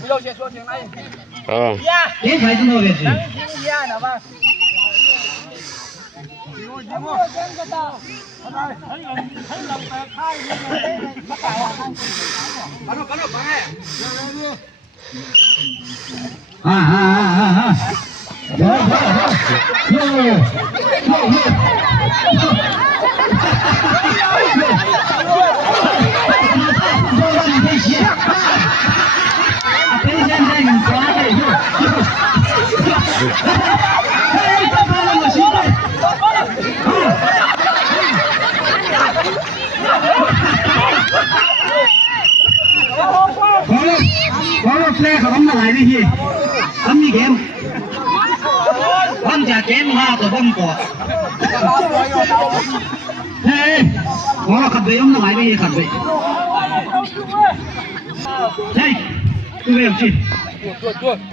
不要先说进来。哦。连排这么位置。听一样的吧。แรกเขาทำอะไรนี่พี่ทำนี่เกมทำจากเกมมาตัวบ้องก่อเฮ้ยว่าขับไปทำอะไรนี่ขับไปเฮ้ยตัวเองสิ 1 2 3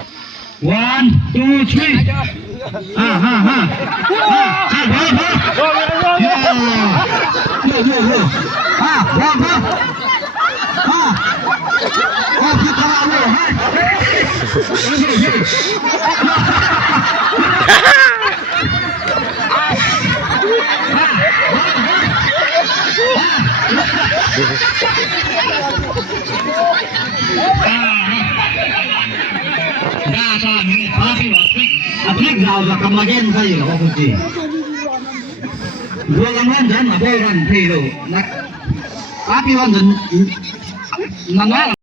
เราจะกำลังเล่นใช่หรือว่าคุณจีเรากำลังเล่นฉันมาโบกันที่ดูนะอาพี่วันนั้นนั่น